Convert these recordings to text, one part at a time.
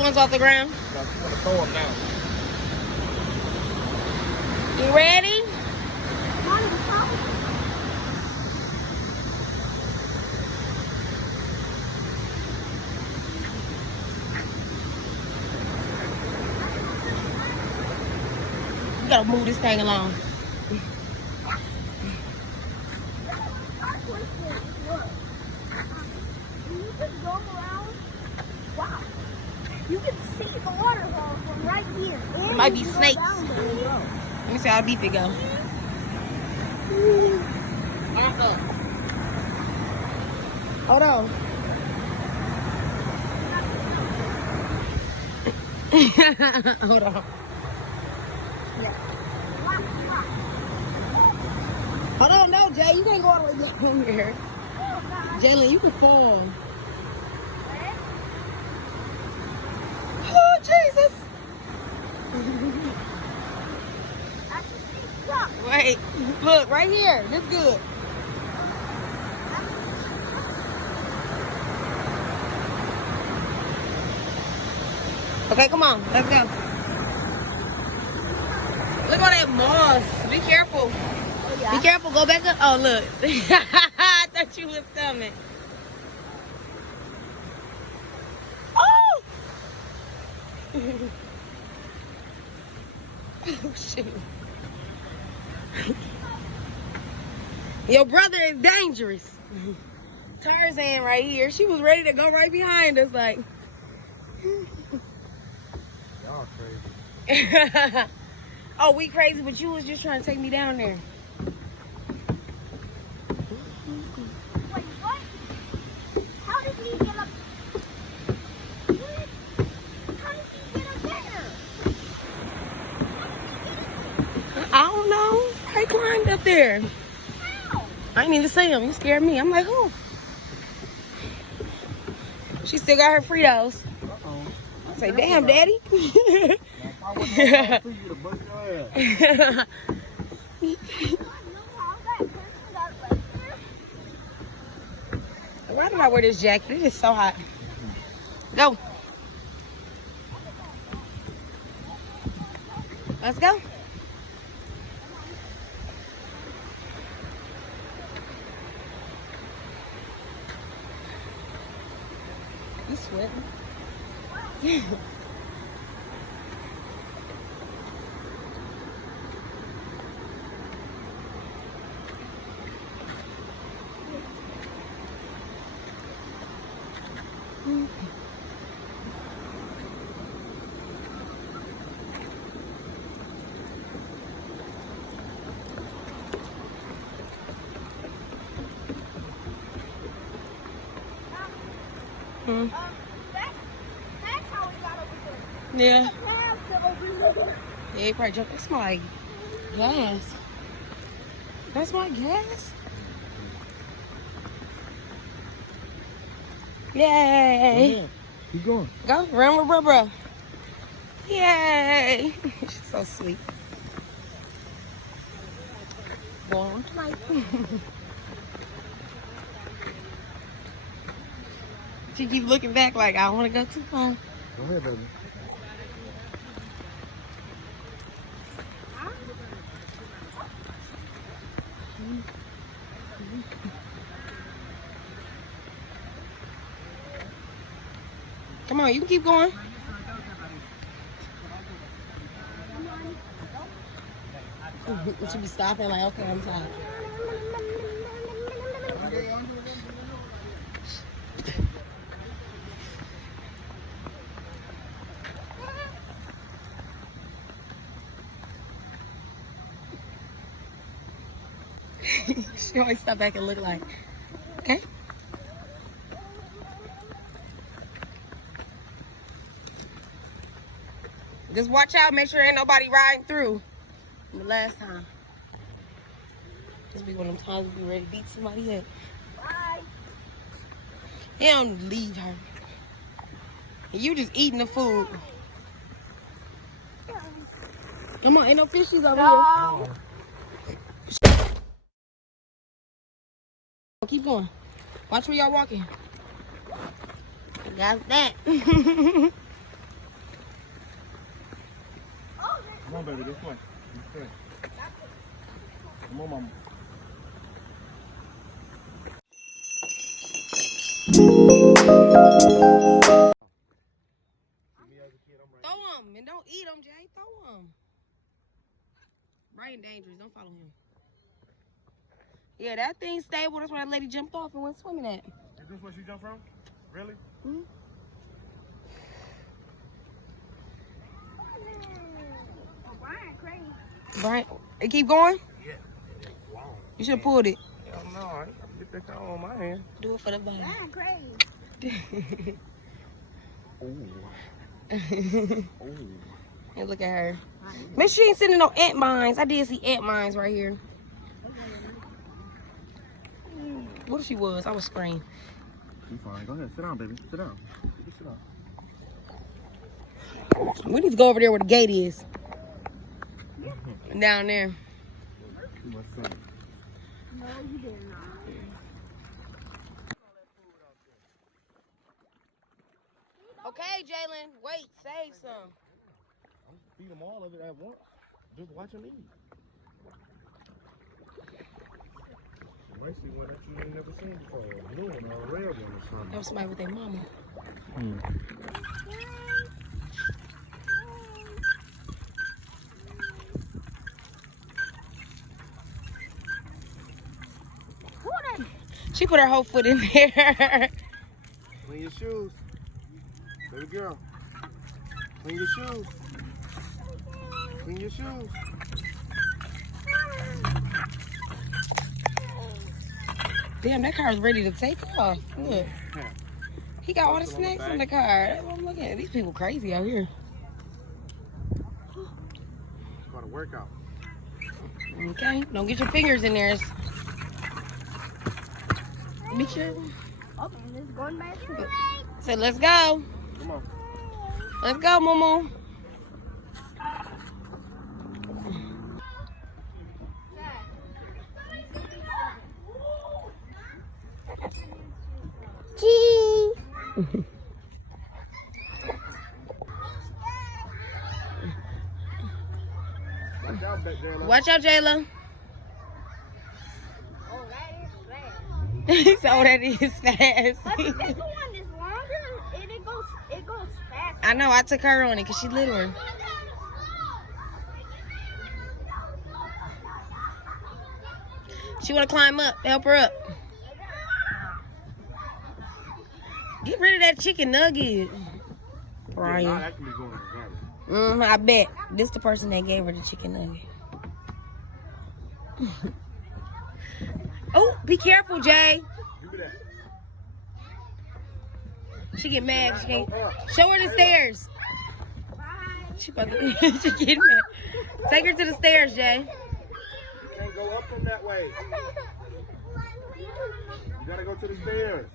ones off the ground? No, you want to throw them now. You ready? You gotta move this thing along. Wow. You can see the waterfall from right here. It might be snakes. Let me see how deep it goes. Hold on. Hold on. Yeah. Hold on, no, Jay. You can't go all the way down here. Oh, God. Jalen, you can fall. Oh, Jesus. Wait, look, right here. This good. Okay, come on. Let's go. Look at that moss. Be careful. Oh, yeah. Be careful. Go back up. Oh, look. I thought you was coming. Oh! Oh, shoot. Your brother is dangerous. Tarzan right here. She was ready to go right behind us, like. Y'all crazy. Oh, we crazy, but you was just trying to take me down there. Wait, what? How did he get up? How did he get up there? I don't know. I climbed up there. How? I didn't even see him. You scared me. I'm like, who? She still got her Fritos. Uh-oh. I say, damn, Daddy. I wouldn't have to you to bust your ass. I know how that person got right there. Why did I wear this jacket? It is so hot. Go. Let's go. You sweating? That's how we got over there. Yeah. The path to over there. Yeah, you probably jumped. That's my gas. That's my gas. Yay. Keep going. Go, run with bro. Yay. She's so sweet. Going on tonight. She keep looking back like, I want to go too far. Go ahead, baby. Come on, you can keep going. You should be stopping like, okay, I'm tired. She always stop back and look like, okay. Just watch out, make sure ain't nobody riding through. The last time. This be one of them times we be ready to beat somebody up. Bye. He don't leave her. And you just eating the food. Come on, ain't no fishies over here. Keep going. Watch where y'all walking. Got that. Come on, baby, this way. Okay. Come on, mama. Throw them and don't eat them, Jay. Throw them. Brian dangerous. Don't follow him. Yeah, that thing's stable. That's where that lady jumped off and went swimming at. Is this where she jumped from? Really? Mm-hmm. Oh, Brian crazy. Brian, it keep going? Yeah. Wow. You should have pulled it. Hell no, I ain't gonna get that car on my hand. Do it for the ball. Brian crazy. Ooh. Ooh. Hey, look at her. Make sure you ain't sending no ant mines. I did see ant mines right here. What if she was? I was screaming. You fine. Go ahead. Sit down, baby. Sit down. Sit down. We need to go over there where the gate is. Down there. Too much sun. No, you did not. Okay, Jalen. Wait. Save some. I'm gonna feed them all of it at once. Just watch them eat. You might see one that you ain't never seen before. A blue one or a red one or something. That was somebody with their mama. She put her whole foot in there. Clean your shoes. Baby girl. Clean your shoes. Clean your shoes. Damn, that car is ready to take off. Look. He got all the snacks in the car. That's what I'm looking at. These people crazy out here. It's got a workout. Okay, don't get your fingers in there. Be careful. Okay, this is going back to So let's go. Come on. Let's go, Momo. Watch out, Jayla. Oh, that is fast. He said, oh, that is fast. But this one is longer and it goes fast. I know, I took her on it because she little. She want to climb up. Help her up. Get rid of that chicken nugget. Brian. Not actually going to garbage. I bet. This the person that gave her the chicken nugget. Oh, be careful, Jay. Give me that. She get mad. She can't. Show her the stairs. She about to, she getting mad. Take her to the stairs, Jay. You can't go up from that way. You gotta go to the stairs.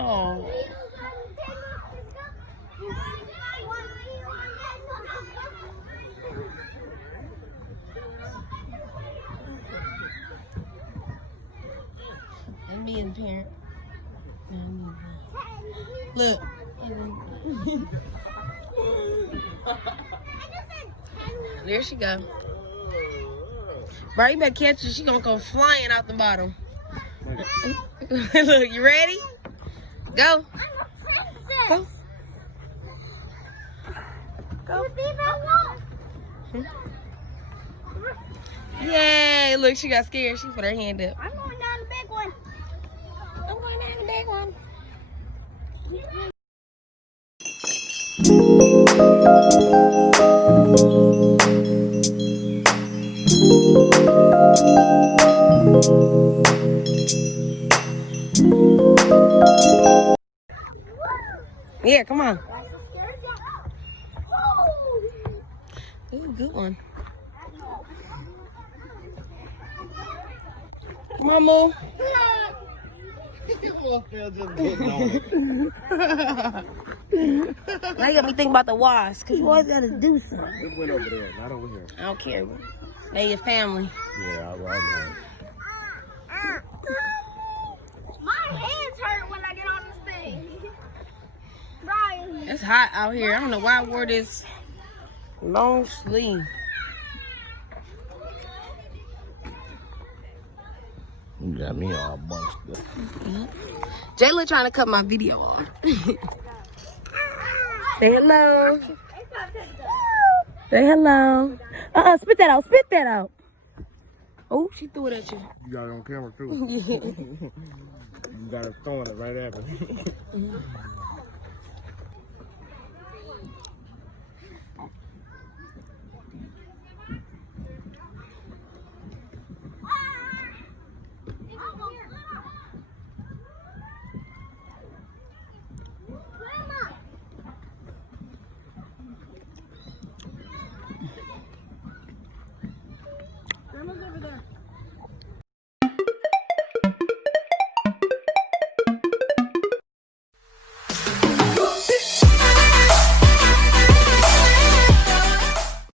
Oh. And me and parent. Look. There she go. Bro, you better catch her. She gonna come flying out the bottom. Look, you ready? Go. Go. Go. Yay! Look, she got scared. She put her hand up. I'm going down the big one. I'm going down the big one. Yeah, come on. Ooh, good one. Come on, Moo. Now you got me thinking about the wasp, because you always got to do something. It went over there, not over here. I don't care. They your family. Yeah, I know. My hands hurt when I get on this thing. Brian. It's hot out here. I don't know why I wore this Long sleeve. You got me all bunched up. Jayla trying to cut my video off. Say hello. Say hello. Spit that out. Spit that out. Oh, she threw it at you. You got it on camera too. Yeah. You got it throwing it right at me.